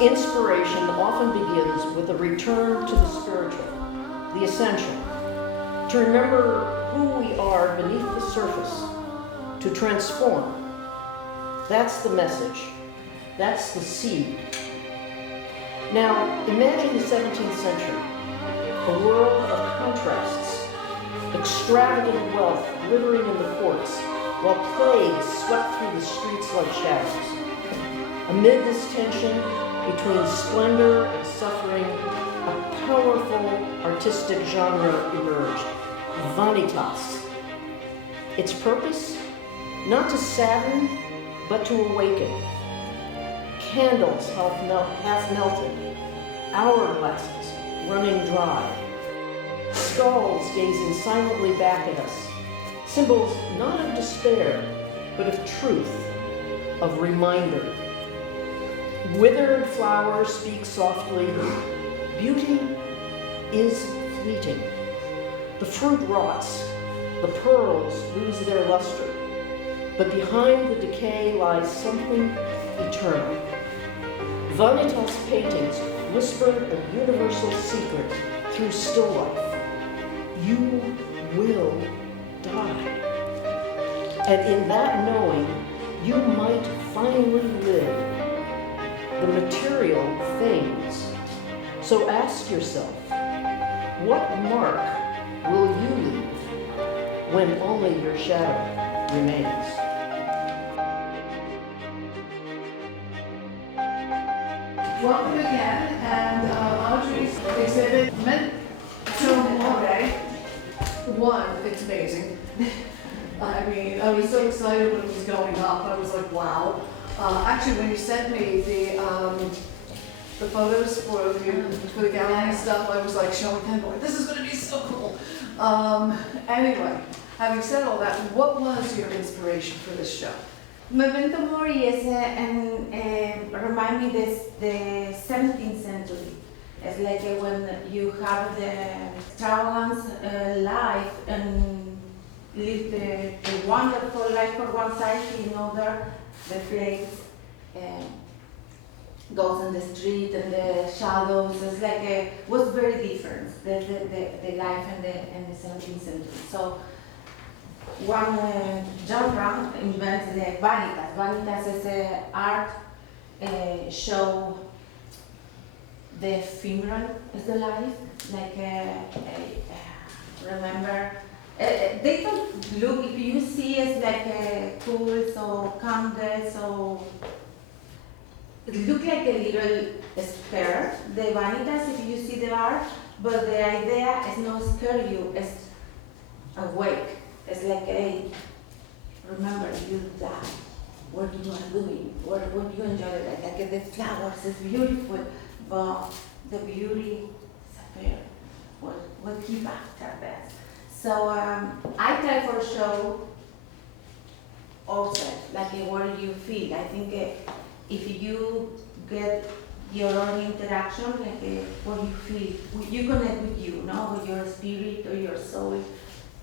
Inspiration often begins with a return to the spiritual, the essential, to remember who we are beneath the surface, to transform. That's the message. That's the seed. Now, imagine the 17th century, a world of contrasts, extravagant wealth glittering in the courts, while plague swept through the streets like shadows. Amid this tension between splendor and suffering, a powerful artistic genre emerged, vanitas. Its purpose? Not to sadden, but to awaken. Candles half melted, hourglasses running dry, skulls gazing silently back at us, symbols not of despair, but of truth, of reminder. Withered flowers speak softly. Beauty is fleeting. The fruit rots, the pearls lose their luster, but behind the decay lies something eternal. Vanitas paintings whisper a universal secret through still life. You will die. And in that knowing, you might finally live. The material fades. So ask yourself, what mark will you leave when only your shadow remains? Welcome again, and Adri's exhibit meant to more. One, it's amazing. I mean, I was so excited when it was going up. I was like, wow. Actually, when you sent me the photos for the gallery and stuff, I was like showing them, going, this is going to be so cool. Anyway, having said all that, what was your inspiration for this show? Memento Mori is remind me the 17th century. It's like when you have the extravagant life and live the wonderful life for one side, in other the flames goes in the street and the shadows. It's like was very different the life in the 17th century. So one genre invented the vanitas. Vanitas is art show the ephemeral is the life. Like remember. They don't look, if you see it's like tools or candles or it look like a little spare, the vanitas if you see the art, but the idea is not scare you, it's awake. It's like a, remember you die, what you are doing, what you enjoy, like the flowers is beautiful, but the beauty disappears, what keep after that. So I try for show also, like what do you feel? I think if you get your own interaction, like what you feel, you connect with you, no? With your spirit or your soul,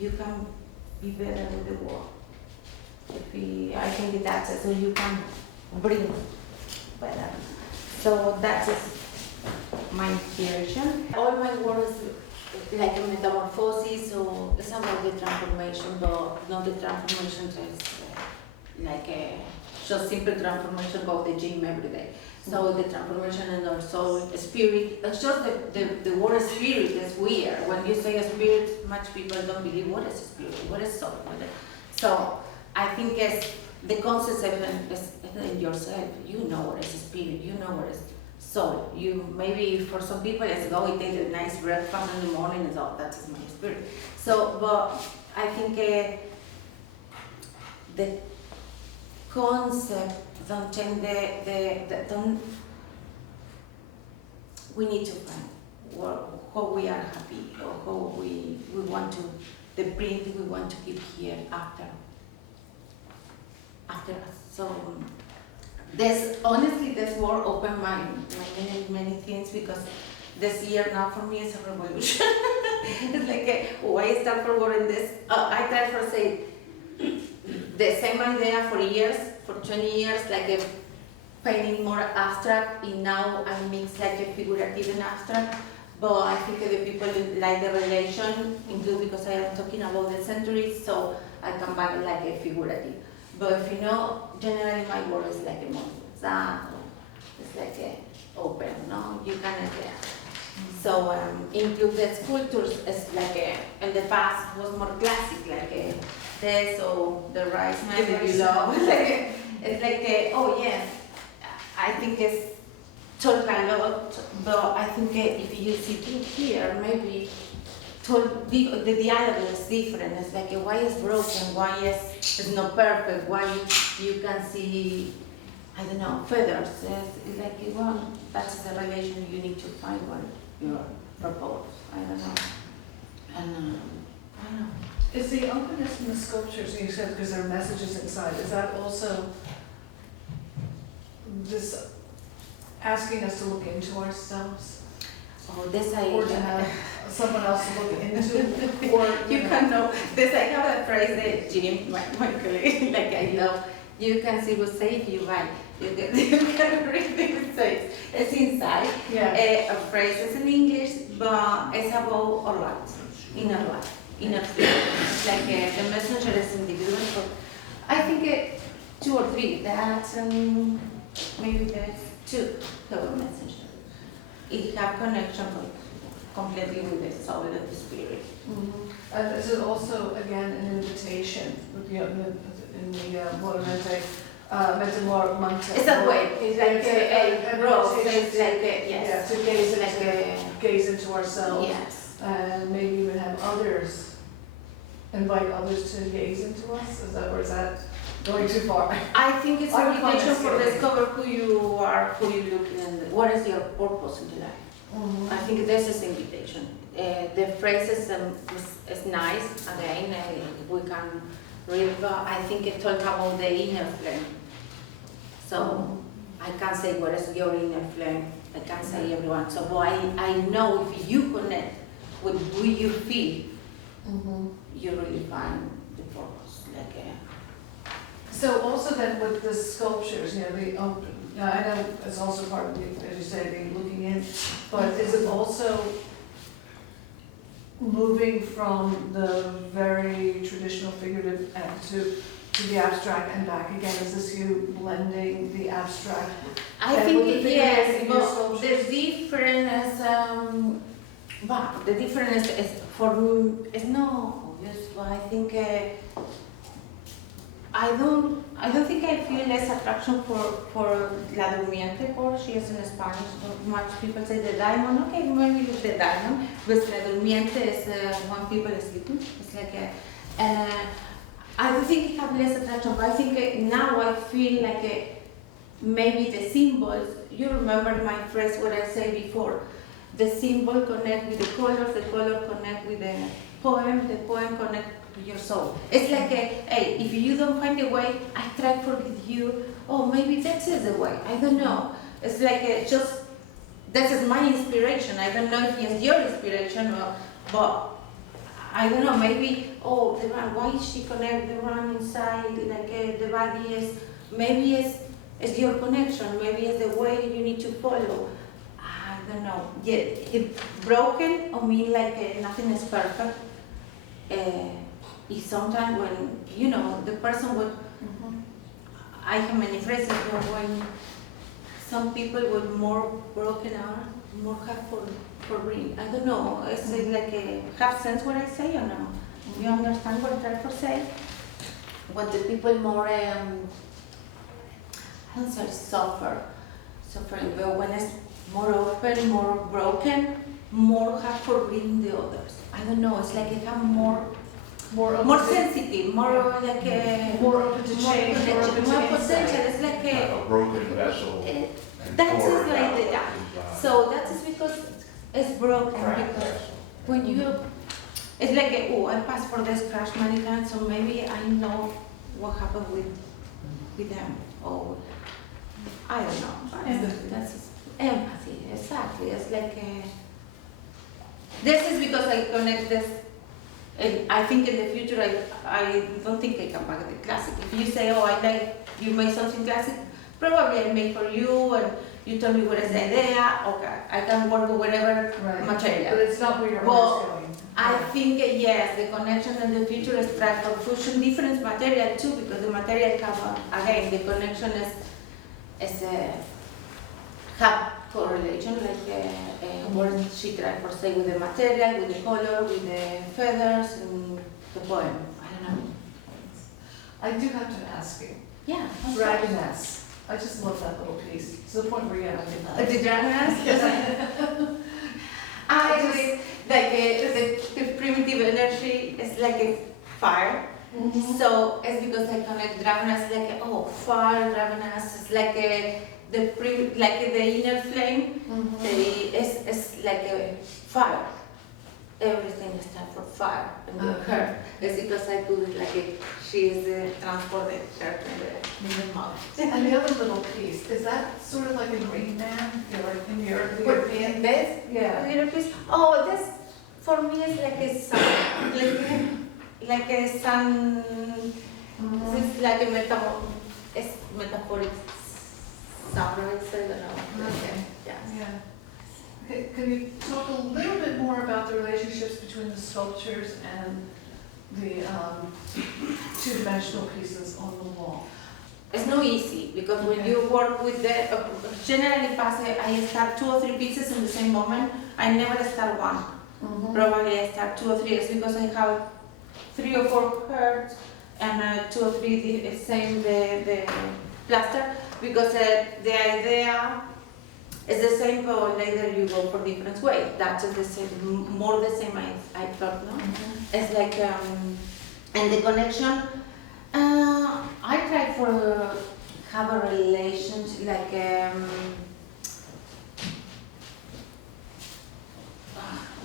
you can be better with the world. I think that's it, so you can bring better. So that's my inspiration. All my work is like a metamorphosis, so it's about the transformation, but not the transformation is like a just simple transformation, go to the gym every day. So the transformation in our soul, spirit, it's just the word spirit is weird. When you say a spirit, much people don't believe what is spirit, what is soul. So I think it's the concept is in yourself. You know what is spirit, you know what is soul. You maybe for some people it's go and take a nice breakfast in the morning and all that is my spirit. So, but I think the concept don't change don't. We need to find how we are happy or how we want to the breath we want to keep here after us. So. Honestly, this war opened my many things because this year now for me is a revolution. It's like, why start for war in this? I try for say the same idea for years, for 20 years, like painting more abstract, and now I mix like a figurative and abstract. But I think the people like the relation, include because I am talking about the centuries, so I come back like a figurative. But if you know, generally my work is like a more it's like a open, no? You can so include the sculptures as like a, in the past was more classic, like a this or the rice man that you love. It's like a, oh yes, I think it's talk a lot, but I think if you see it here, maybe the dialogue is different. It's like why is broken, why is it's not perfect, why you can see, I don't know, feathers. It's like, well, that's the relation you need to find when you propose. I don't know. And I don't know. Is the openness in the sculptures, you said because there are messages inside, is that also this asking us to look into ourselves? Oh, this I Or to have someone else to look into? Or, you can know. This I have a phrase that Jim, my colleague, like I love. You can see what's safe you write. You can read the safe. It's inside. Yeah. A phrase is in English, but it's about our lives, inner life, inner feeling. It's like the messenger is individual. So I think 2 or 3. That's maybe there's 2 have a messenger. It have connection completely with the soul of the spirit. Mm-hmm. And is it also, again, an invitation in the Metamormonte? It's a way. It's like a rose. It's like a, yes. Yeah, to gaze It's into, like gaze into ourselves. yes. And maybe even have others, invite others to gaze into us? Or is that going too far? I think it's I an would find invitation it for scary. discover who you are, who you look and what is your purpose in life. Mm-hmm. I think this is invitation. The phrases is nice. Again, we can read, but I think it talks about the inner flame. So I can't say what is your inner flame. I can't say everyone. So but I know if you connect with who you feel, Mm-hmm. you really find the purpose. So also then with the sculptures, the open, I know it's also part of the, as you say, the looking in, but is it also moving from the very traditional figurative attitude to the abstract and back again? Is this you blending the abstract? I And think with the figurative yes, in your but sculptures? the difference, but the difference is for me is no obvious. But I think I don't think I feel less attraction for La Durmiente, or she is in Spanish. Much people say the diamond. Okay, maybe it's the diamond, but La Durmiente is when people are sleeping. It's like I don't think I have less attraction, but I think now I feel like maybe the symbols. You remember my phrase what I said before. The symbol connect with the color connect with the poem connect with your soul. It's like hey, if you don't find a way, I try for with you. Oh, maybe that is the way. I don't know. It's like just that is my inspiration. I don't know if it's your inspiration, but I don't know. Maybe the one. Why she connect the one inside? Like the body is. Maybe it's your connection. Maybe it's the way you need to follow. I don't know. Yeah, it's broken. I mean, like nothing is perfect. Is sometimes when the person would. I have many phrases, but when some people with more broken are more hard for reading. I don't know. It's like have sense what I say or no? You understand what I try to say? When the people more I don't say suffering, but when it's more open, more broken, more hard for reading the others. I don't know. It's like it have more sensitive, more like more open to change, more open to more insight. potential. It's like A broken vessel. that is or like the yeah. So that is because it's broken. cracked Because vessel. when you, it's like I passed for this crash many times, so maybe I know what happened with them. Or I don't know. Empathy. That's empathy. Exactly. It's like this is because I connect this. And I think in the future, I don't think I come back to the classic. If you say, I like, you make something classic, probably I make for you and you tell me what is the idea, okay, I can work with whatever Right. material. But it's not where your Well, heart's going. I think yes, the connection in the future is try for fusion different material too, because the material have again the connection is have correlation like what she tried for say with the material, with the color, with the feathers and the poem. I don't know. I do have to ask you, Yeah. Dragoness. I just love that little piece, to the point where you have The dragoness? Actually, like the primitive energy is like a fire. Mhm. So it's because I connect dragoness like fire, dragoness is like the inner flame. Mhm. It's like a fire. Everything is time for fire and her. It's because I do it like she is the transported her in the mouth. And the other little piece, is that sort of like a green man, you're like in Europe, the European? This? Yeah. Little piece. Oh, this for me is like a sun, like a sun. Mhm. This is like a it's metaphoric sunrise. I don't know. Okay. Yeah. Yeah. Okay, can you talk a little bit more about the relationships between the sculptures and the two-dimensional pieces on the wall? It's not easy because when you work with the generally I start 2 or 3 pieces in the same moment. I never start one. Mhm. Probably I start 2 or 3. It's because I have 3 or 4 cards and 2 or 3 the same the plaster because the idea is the same, but later you go for different way. That's the same, more the same. I thought no. Mhm. It's like and the connection. I try for have a relationship like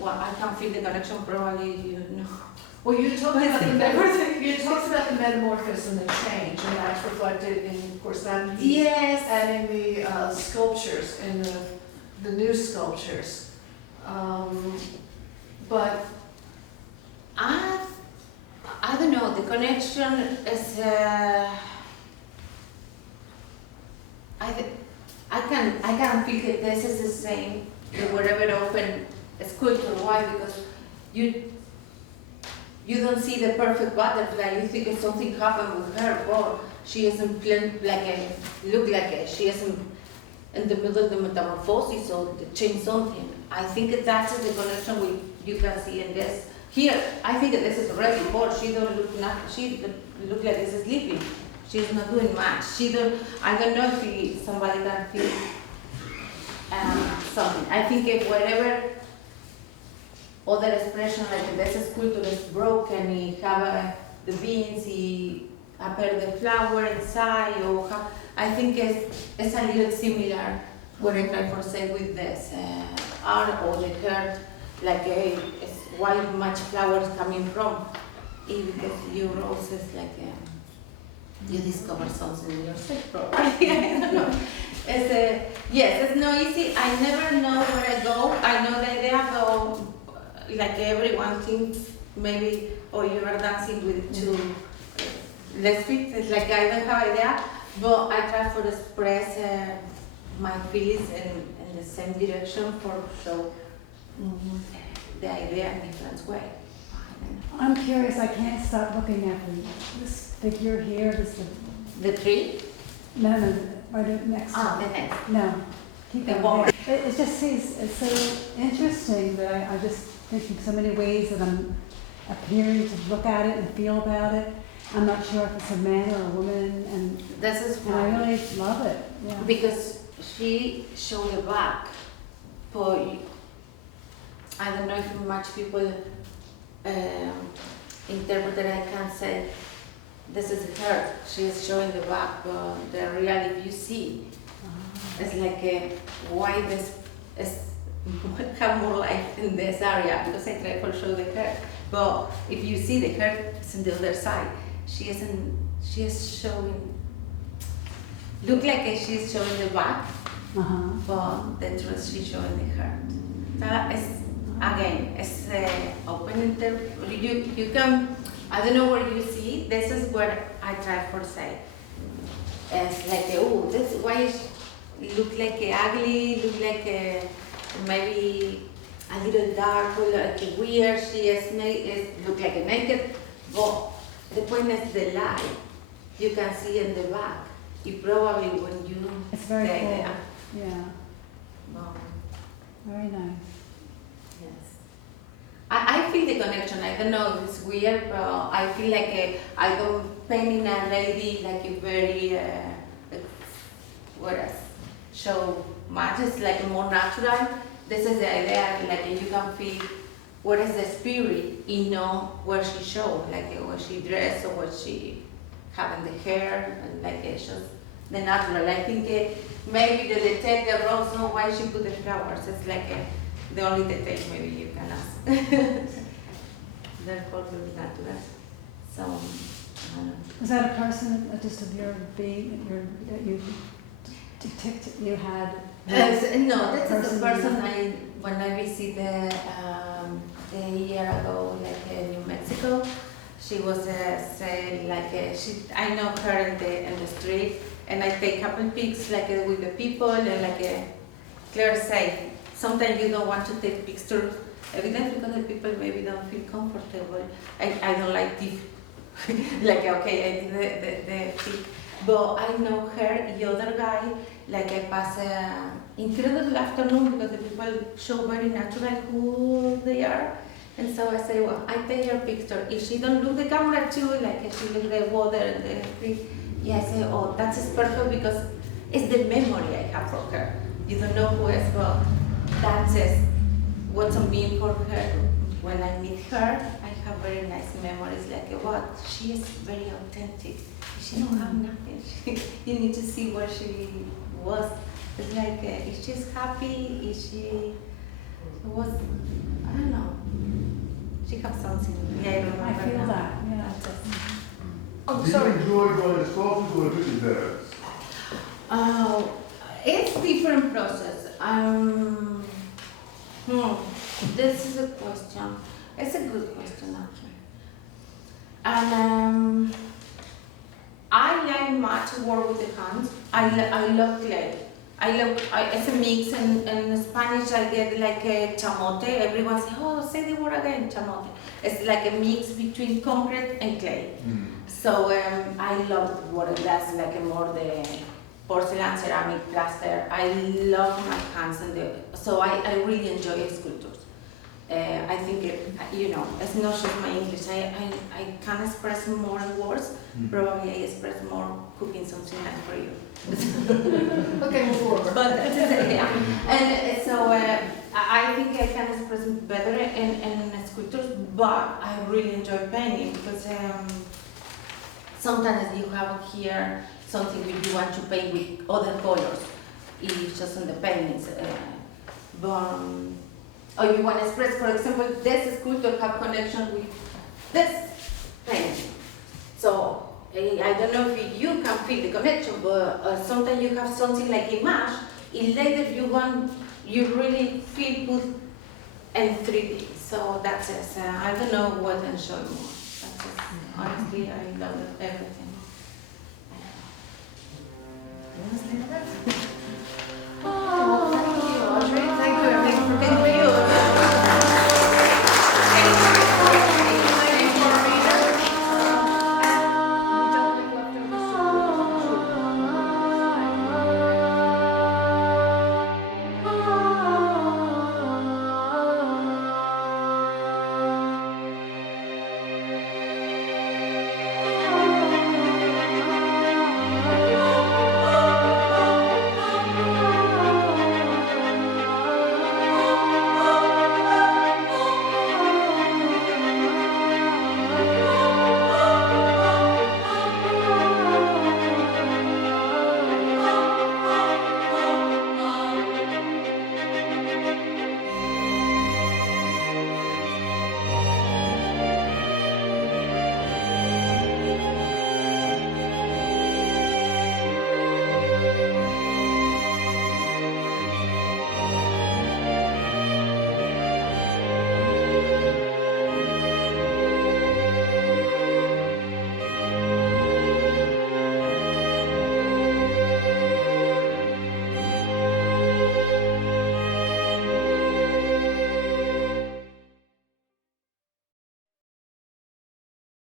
well, I can feel the connection. Probably you know. Well, you talked about the Everything. you talked about the metamorphosis and the change, and that's reflected in, of course, that piece. Yes. And in the sculptures, in the new sculptures. But I don't know. The connection is. I can feel that this is the same. The whatever open sculpture. Why? Because you don't see the perfect butterfly. You think something happened with her, or she isn't look like she isn't in the middle of the metamorphosis or the change something. I think that's the connection you can see in this. Here, I think that this is already bored. She don't look look like she's sleeping. She's not doing much. I don't know if somebody can feel something. I think if whatever other expression like this sculpture is broken, he have the beans, he appear the flower inside, I think it's a little similar what I try for say with this art or the heart, like it's why much flowers coming from. Because you roses like you discover something in yourself probably. I don't know. Yes, it's not easy. I never know where I go. I know the idea, but like everyone thinks maybe, you are dancing with 2 lesbians. It's like I don't have idea, but I try to express my feelings in the same direction for show the idea in a different way. I'm curious, I can't stop looking at this figure here, The tree? no, right next to Ah, it. the next. No, keep The going. woman. It just seems, it's so interesting that I just think in so many ways that I'm appearing to look at it and feel about it. I'm not sure if it's a man or a woman, and This is I why. really love it, yeah. Because she showed the back, but I don't know if much people interpret it. I can't say this is her. She is showing the back, but the real, if you see, it's like why this is have more life in this area because I try to show the hair. But if you see the hair, it's on the other side. She is showing. Look like she's showing the back. But the truth she's showing the heart. That is again, it's open you can, I don't know where you see, this is what I try for say. It's like, oh, this why look like ugly, look like maybe a little dark, or like weird. She is look like a naked. But the point is the light. You can see in the back. You probably when you It's very stay cool. there. Yeah, Um, very nice. yes. I feel the connection. I don't know if it's weird, but I feel like I don't painting a lady like a very what else? So much. It's like more natural. This is the idea. Like you can feel what is the spirit. You know where she show, like what she dress or what she have in the hair, and like it's just the natural. I think maybe the detail, the rose, no, why she put the flowers. It's like the only detail maybe you can ask. Therefore, very natural. So, I don't know. Was that a person, just of your being, that you depicted, you had? No, that is person the person you- when I visited a year ago, like New Mexico. She was say like I know her in the street, and I take a couple pics like with the people, and like Claire said, sometimes you don't want to take pictures, evidently because the people maybe don't feel comfortable. I don't like the like okay, I did the pic, but I know her, the other guy, like I pass incredible afternoon because the people show very natural who they are. And so I say, well, I take your picture. If she don't look the camera too, like if she look the water and the tree, yeah, I say, oh, that's perfect because it's the memory I have for her. You don't know who is, but that's what's on me for her. When I meet her, I have very nice memories. Like what she is very authentic. She don't have nothing. You need to see where she was. It's like if she's happy, if she was, I don't know. She has something. Yeah, I remember. I feel now. that, yeah. Oh, I'm Do you sorry. enjoy going to sculptures or picture better? It's different process. This is a question. It's a good question actually. And I like much to work with the hands. I love clay. It's a mix in Spanish I get like a chamote. Everyone says, oh, say the word again, chamote. It's like a mix between concrete and clay. So I love what that's like more the porcelain, ceramic, plaster. I love my hands so I really enjoy sculptures. I think it's not just my English. I can express more in words. Probably I express more cooking something nice for you. Okay, move forward. But yeah, and so I think I can express better in sculptures. But I really enjoy painting because sometimes you have here something that you want to paint with other colors. It's just in the paintings. Or you want to express, for example, this sculpture have connection with this painting. So I don't know if you can feel the connection, but sometimes you have something like image, and later you really feel good in 3D. So that's it. I don't know what to show more. That's it. Honestly, I love everything. You understand that?